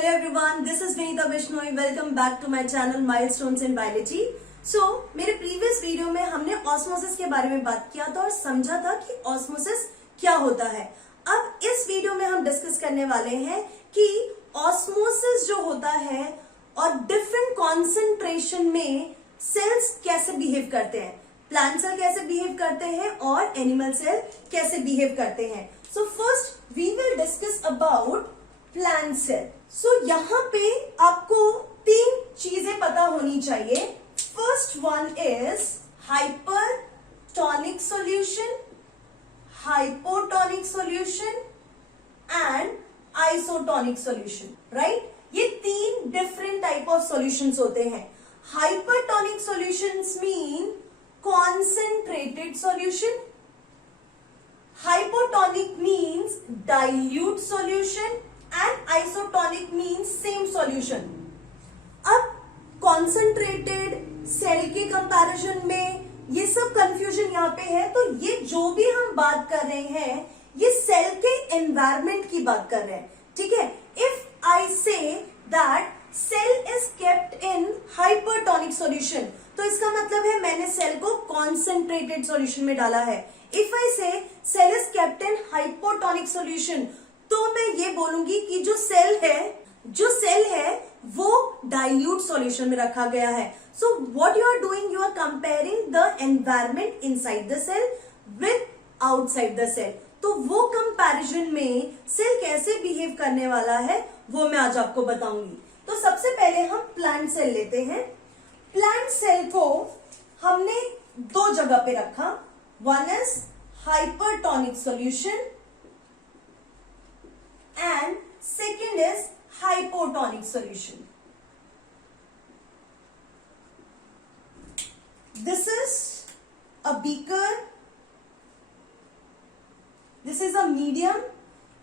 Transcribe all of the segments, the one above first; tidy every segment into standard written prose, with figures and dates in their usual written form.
Hello everyone, this is Vinita Bishnoi. Welcome back to my channel Milestones in Biology. So, मेरे previous video में हमने osmosis के बारे में बात किया था और समझा था कि ऑस्मोसिस क्या होता है। अब इस वीडियो में हम डिस्कस करने वाले हैं कि ऑस्मोसिस जो होता है और डिफरेंट कॉन्सेंट्रेशन में सेल्स कैसे बिहेव करते हैं, प्लांट सेल कैसे बिहेव करते हैं और एनिमल सेल कैसे बिहेव करते हैं। So first we will discuss about plant cell. So यहाँ पे आपको तीन चीजें पता होनी चाहिए। First one is hypertonic solution, hypotonic solution and isotonic solution, right. ये तीन डिफरेंट टाइप ऑफ सॉल्यूशंस होते हैं। Hypertonic solutions mean concentrated solution, hypotonic means dilute solution and isotonic means same solution। अब concentrated सेल के comparison में ये सब confusion यहाँ पे है, तो ये जो भी हम बात कर रहे हैं ये सेल के एनवायरमेंट की बात कर रहे हैं, ठीक है। If I say that cell is kept in hypertonic solution, तो इसका मतलब है मैंने सेल को कॉन्सेंट्रेटेड सॉल्यूशन में डाला है। If I say cell is kept in hypotonic solution, तो मैं ये बोलूंगी कि जो सेल है वो डाइल्यूट सॉल्यूशन में रखा गया है। So what you are doing, you are comparing the environment inside the cell with outside the cell. तो वो कंपैरिजन में सेल कैसे बिहेव करने वाला है वो मैं आज आपको बताऊंगी। तो सबसे पहले हम प्लांट सेल लेते हैं। प्लांट सेल को हमने दो जगह पे रखा, one is hypertonic solution and second is hypotonic solution. This is a beaker, this is a medium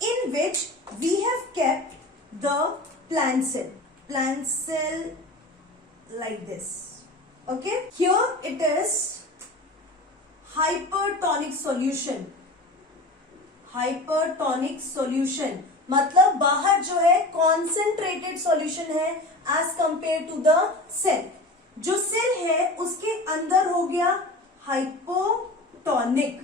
in which we have kept the plant cell like this, okay। Here it is hypertonic solution, मतलब बाहर जो है concentrated solution है as compared to the cell। जो cell है उसके अंदर हो गया हाइपोटोनिक,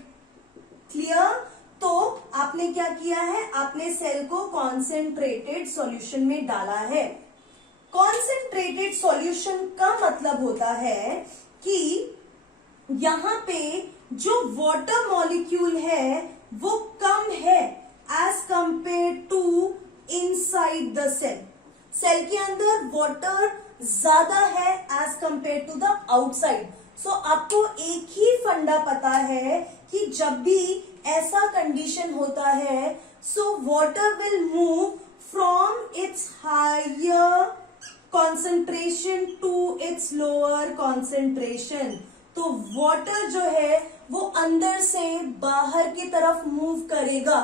क्लियर। तो आपने क्या किया है, आपने सेल को कॉन्सेंट्रेटेड सॉल्यूशन में डाला है। कॉन्सेंट्रेटेड सॉल्यूशन का मतलब होता है कि यहां पे जो वाटर मॉलिक्यूल है वो कम है as compare to inside the cell. Cell के अंदर वाटर ज्यादा है as compare to the outside. So आपको एक ही फंडा पता है कि जब भी ऐसा कंडीशन होता है, so water will move from its higher concentration to its lower concentration. तो वाटर जो है वो अंदर से बाहर की तरफ मूव करेगा,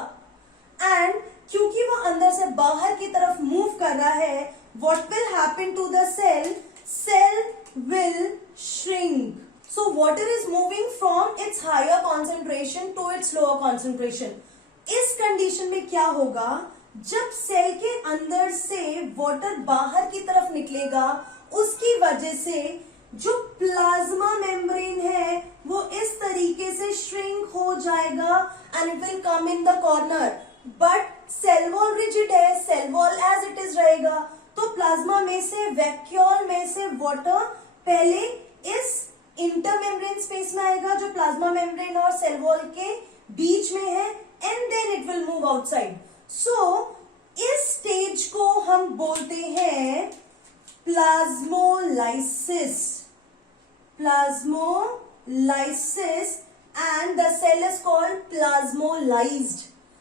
एंड क्योंकि वो अंदर से बाहर की तरफ मूव कर रहा है, what will happen to the cell will shrink। So water is moving from its higher concentration to its lower concentration। इस कंडीशन में क्या होगा, जब सेल के अंदर से वाटर बाहर की तरफ निकलेगा, उसकी वजह से जो प्लाज्मा मेम्ब्रेन है वो इस तरीके से श्रिंक हो जाएगा and it will come in the corner. But cell wall rigid है, cell wall as it is रहेगा। तो प्लाज्मा में से, वैक्यूल में से वाटर पहले इस इंटरमेम्ब्रेन स्पेस में आएगा जो प्लाज्मा मेम्ब्रेन और सेल वॉल के बीच में है, and then it will move outside. So इस स्टेज को हम बोलते हैं plasmolysis and the cell is called plasmolysed.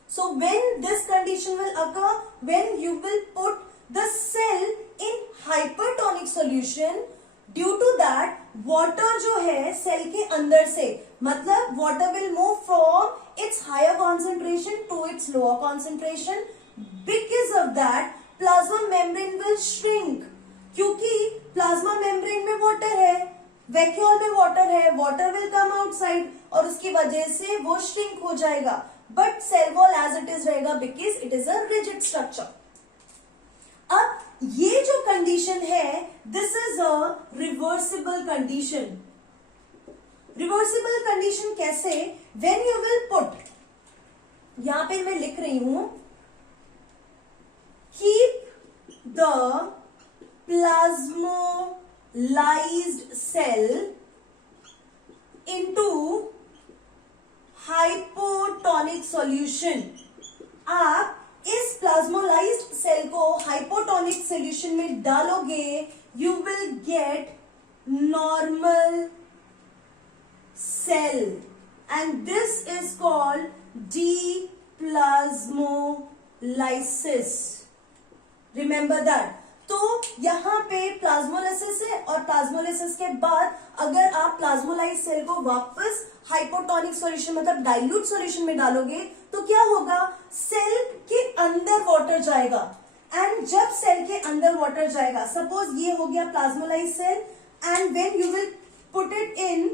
So when this condition will occur, when you will put the cell in hypertonic solution, due to that water जो है cell के अंदर से, मतलब water will move from its higher concentration to its lower concentration। Because of that plasma membrane will shrink, क्योंकि plasma membrane में water है, vacuole में water है, water will come outside और उसकी वजह से वो shrink हो जाएगा। But cell wall as it is रहेगा because it is a rigid structure. अब ये जो कंडीशन है, this is a reversible condition. Reversible condition कैसे? व्हेन यू विल पुट, यहां पे मैं लिख रही हूं, keep the plasmolysed cell into hypotonic solution. आप इस प्लाज्मोलाइज्ड सेल को हाइपोटोनिक सॉल्यूशन में डालोगे, you will get normal cell and this is called deplasmolysis. Remember that. तो यहां पे प्लाज्मोलाइसिस है और प्लाज्मोलाइसिस के बाद अगर आप प्लाज्मोलाइज सेल को वापस हाइपोटोनिक सॉल्यूशन मतलब डाइल्यूट सॉल्यूशन में डालोगे तो क्या होगा? सेल के अंदर वाटर जाएगा एंड जब सेल के अंदर वाटर जाएगा, सपोज ये हो गया plasmolyse cell and when you will put it in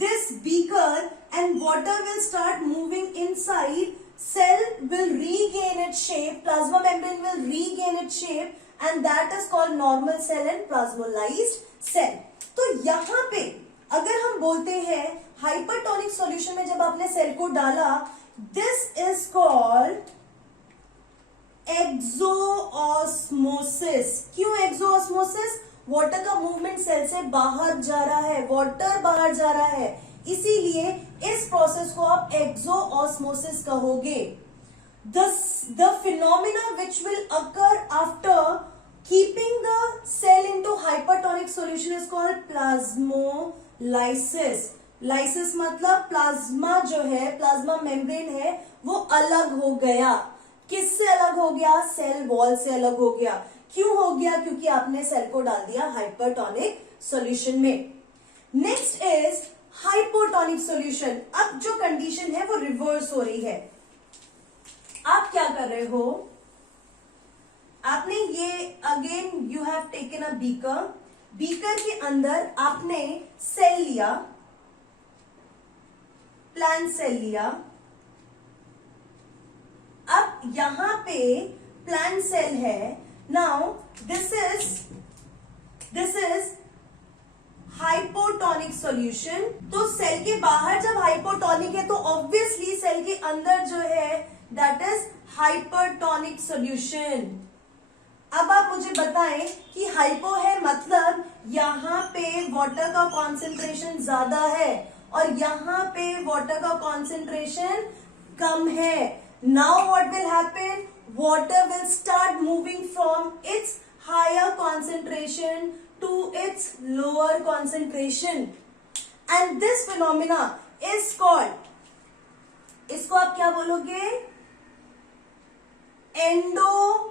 this beaker and water will start moving inside, cell will regain its shape, plasma membrane will regain its shape and that is called normal cell and plasmolysed cell. तो यहां पे अगर हम बोलते हैं hypertonic solution में जब आपने सेल को डाला, this is called एक्सोऑस्मोसिस। क्यों एक्सोऑस्मोसिस? वाटर का मूवमेंट सेल से बाहर जा रहा है, वाटर बाहर जा रहा है, इसीलिए इस प्रोसेस को आप एक्सोऑस्मोसिस कहोगे। The phenomena which will occur after keeping the cell into hypertonic solution is called plasmolysis. Lysis मतलब प्लाज्मा जो है, प्लाज्मा मेम्ब्रेन है, वो अलग हो गया। किससे अलग हो गया? सेल वॉल से अलग हो गया। क्यों हो गया? क्योंकि आपने सेल को डाल दिया हाइपरटोनिक सॉल्यूशन में। Next is hypotonic solution. अब जो कंडीशन है वो रिवर्स हो रही है। आप क्या कर रहे हो? आपने ये again you have taken a beaker, beaker के अंदर आपने सेल लिया, प्लांट सेल लिया। अब यहां पे प्लांट सेल है। Now this is hypotonic solution. तो सेल के बाहर जब हाइपोटोनिक है तो ऑब्वियसली सेल के अंदर जो है दैट इज हाइपरटोनिक सॉल्यूशन। अब आप मुझे बताएं कि हाइपो है मतलब यहां पे वाटर का कॉन्सेंट्रेशन ज्यादा है और यहां पे वाटर का कॉन्सेंट्रेशन कम है। Now what will happen? Water will start moving from its higher concentration to its lower concentration and this phenomena is called, इसको आप क्या बोलोगे? एंडोऑस्मोसिस।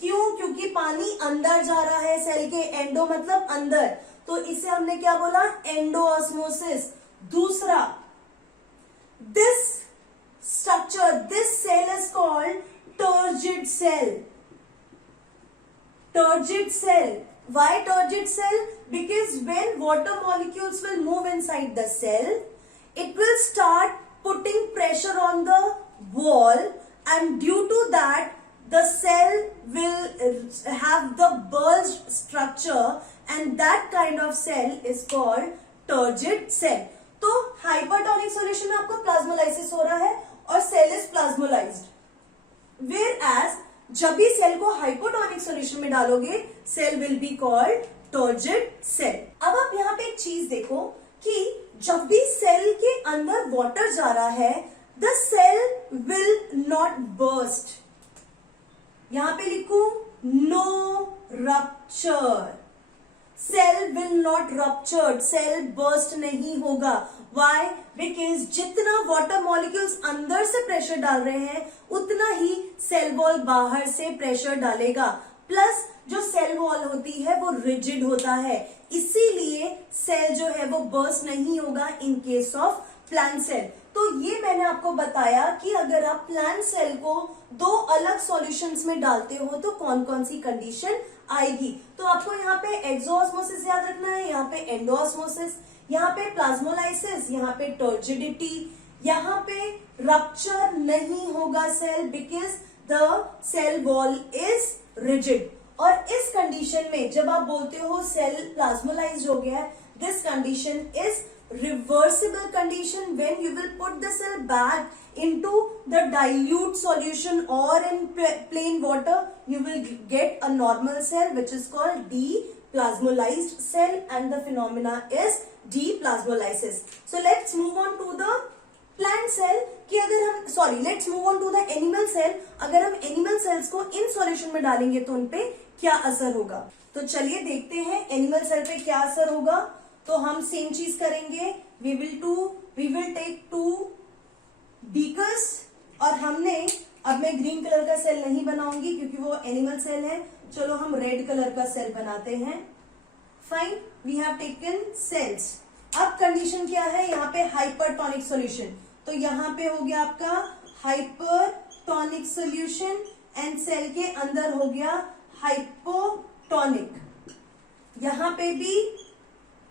क्यों? क्योंकि पानी अंदर जा रहा है सेल के, एंडो मतलब अंदर, तो इसे हमने क्या बोला? एंडोऑस्मोसिस। दूसरा, this structure, this cell is called turgid cell. Turgid cell. Why turgid cell? Because when water molecules will move inside the cell, it will start putting pressure on the wall and due to that the cell will have the bulged structure and that kind of cell is called turgid cell. तो hypertonic solution में आपको plasmolysis हो रहा है और cell is plasmolysed, whereas जब भी cell को हाइपोटोनिक सॉल्यूशन में डालोगे cell will be called turgid cell. अब आप यहाँ पे एक चीज देखो कि जब भी सेल के अंदर वाटर जा रहा है the cell will not burst. यहां पे लिखू no rupture, cell will not ruptured, cell burst नहीं होगा। वाई? बिकॉज जितना वाटर मॉलिक्यूल्स अंदर से प्रेशर डाल रहे हैं उतना ही सेल वॉल बाहर से प्रेशर डालेगा, प्लस जो सेल वॉल होती है वो रिजिड होता है, इसीलिए सेल जो है वो बर्स्ट नहीं होगा in case of plant cell. तो ये मैंने आपको बताया कि अगर आप प्लांट सेल को दो अलग सॉल्यूशंस में डालते हो तो कौन कौन सी कंडीशन आएगी। तो आपको यहाँ पे एक्सोऑस्मोसिस याद रखना है, यहाँ पे एंडोऑस्मोसिस, यहाँ पे प्लाज्मोलाइसिस, यहाँ पे टर्जिडिटी, यहाँ पे रप्चर नहीं होगा cell because the cell wall is rigid. और इस कंडीशन में जब आप बोलते हो सेल प्लाज्मोलाइज्ड हो गया है, this condition is reversible condition when you will put the cell back into the dilute solution or in plain water, you will get a normal cell which is called deplasmolized cell, and the phenomena is deplasmolysis. So let's move on to the plant cell कि अगर हम let's move on to the animal cell। अगर हम animal cells को इन solution में डालेंगे तो उनपे क्या असर होगा, तो चलिए देखते हैं एनिमल सेल पे क्या असर होगा। तो हम सेम चीज करेंगे, वी विल टेक 2 बीकर्स, और हमने, अब मैं ग्रीन कलर का सेल नहीं बनाऊंगी क्योंकि वो एनिमल सेल है, चलो हम रेड कलर का सेल बनाते हैं। Fine, we have taken cells. अब कंडीशन क्या है, यहाँ पे हाइपरटोनिक सॉल्यूशन, तो यहाँ पे हो गया आपका हाइपरटोनिक सॉल्यूशन एंड सेल के अंदर हो गया हाइपोटोनिक। यहां पे भी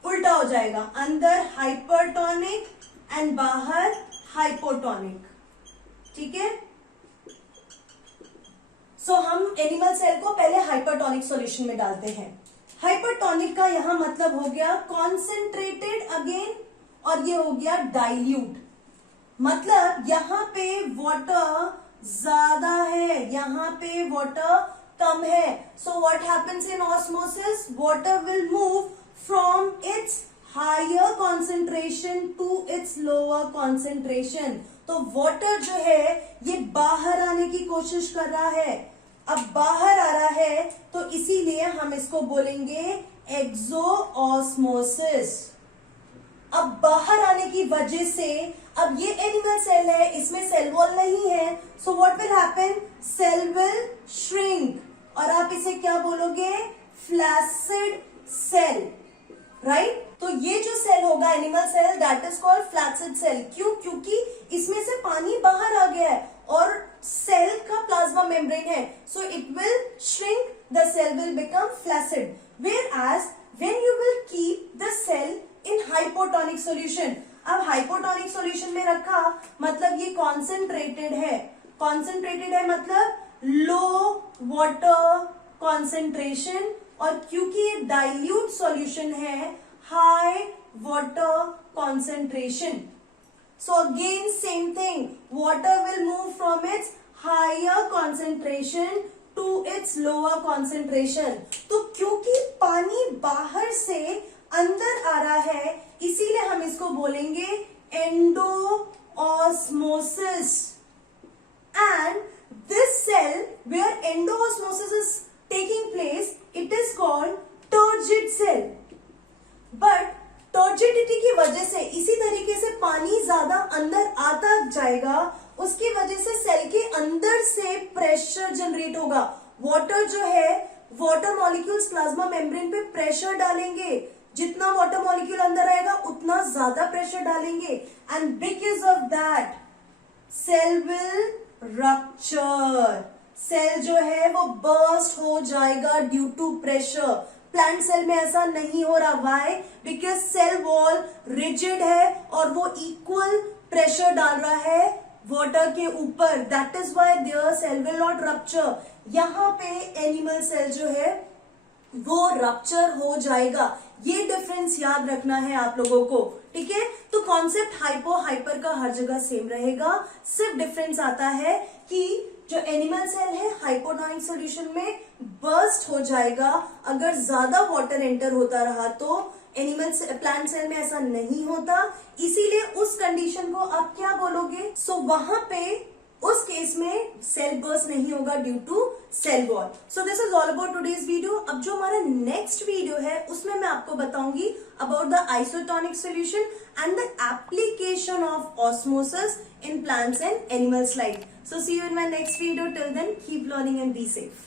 उल्टा हो जाएगा, अंदर हाइपरटोनिक एंड बाहर हाइपोटोनिक। ठीक है, सो हम एनिमल सेल को पहले हाइपरटोनिक सॉल्यूशन में डालते हैं। हाइपरटोनिक का यहां मतलब हो गया कॉन्सेंट्रेटेड अगेन, और ये हो गया डाइल्यूट, मतलब यहां पे वाटर ज्यादा है, यहां पे वाटर कम है। So what happens in osmosis, water will move from its higher concentration to its lower concentration. तो वाटर जो है ये बाहर आने की कोशिश कर रहा है, अब बाहर आ रहा है तो इसीलिए हम इसको बोलेंगे एक्सोऑस्मोसिस। अब बाहर आने की वजह से, अब ये एनिमल सेल है, इसमें सेल वॉल नहीं है, so what will happen, cell will shrink, और आप इसे क्या बोलोगे, फ्लैसिड सेल, राइट। तो ये जो सेल होगा animal cell, that is called flaccid cell. क्यों, क्योंकि इसमें से पानी बाहर आ गया है और सेल का प्लाज्मा मेम्ब्रेन है, so it will shrink, the cell will become flaccid. Whereas when you will keep the cell in hypotonic solution, अब हाइपोटोनिक सॉल्यूशन में रखा मतलब ये कॉन्सेंट्रेटेड है, कॉन्सेंट्रेटेड है मतलब लो वाटर कॉन्सेंट्रेशन, और क्योंकि ये डाइल्यूट सॉल्यूशन है, high water concentration. So again same thing, water will move from its higher concentration to its lower concentration. तो क्योंकि पानी बाहर से अंदर आ रहा है, इसीलिए हम इसको बोलेंगे endosmosis. And this cell where endoosmosis is taking place, it is called turgid cell. But turgidity की वजह से, इसी तरीके से पानी ज्यादा अंदर आता जाएगा, उसकी वजह से सेल के अंदर से प्रेशर जनरेट होगा। वाटर जो है, वाटर मॉलिक्यूल्स प्लाज्मा मेम्ब्रेन पे प्रेशर डालेंगे, जितना वाटर मॉलिक्यूल अंदर आएगा उतना ज्यादा प्रेशर डालेंगे, and because of that cell will rupture, cell जो है वो बर्स्ट हो जाएगा due to pressure. Plant cell में ऐसा नहीं हो रहा, why, because cell wall rigid है और वो इक्वल प्रेशर डाल रहा है वाटर के ऊपर, that is why their cell will not rupture. यहाँ पे एनिमल सेल जो है वो रप्चर हो जाएगा, ये डिफरेंस याद रखना है आप लोगों को। ठीक है, तो कॉन्सेप्ट हाइपो हाइपर का हर जगह सेम रहेगा, सिर्फ डिफरेंस आता है कि जो एनिमल सेल है हाइपोटोनिक सॉल्यूशन में बर्स्ट हो जाएगा अगर ज्यादा वाटर एंटर होता रहा, तो एनिमल प्लांट सेल में ऐसा नहीं होता, इसीलिए उस कंडीशन को आप क्या बोलोगे, सो वहां पे उस केस में सेल बर्स्ट नहीं होगा due to cell wall. So this is all about today's video. अब जो हमारा नेक्स्ट वीडियो है उसमें मैं आपको बताऊंगी about the isotonic solution and the application of osmosis in plants and animals life. So see you in my next video. Till then, keep learning and be safe.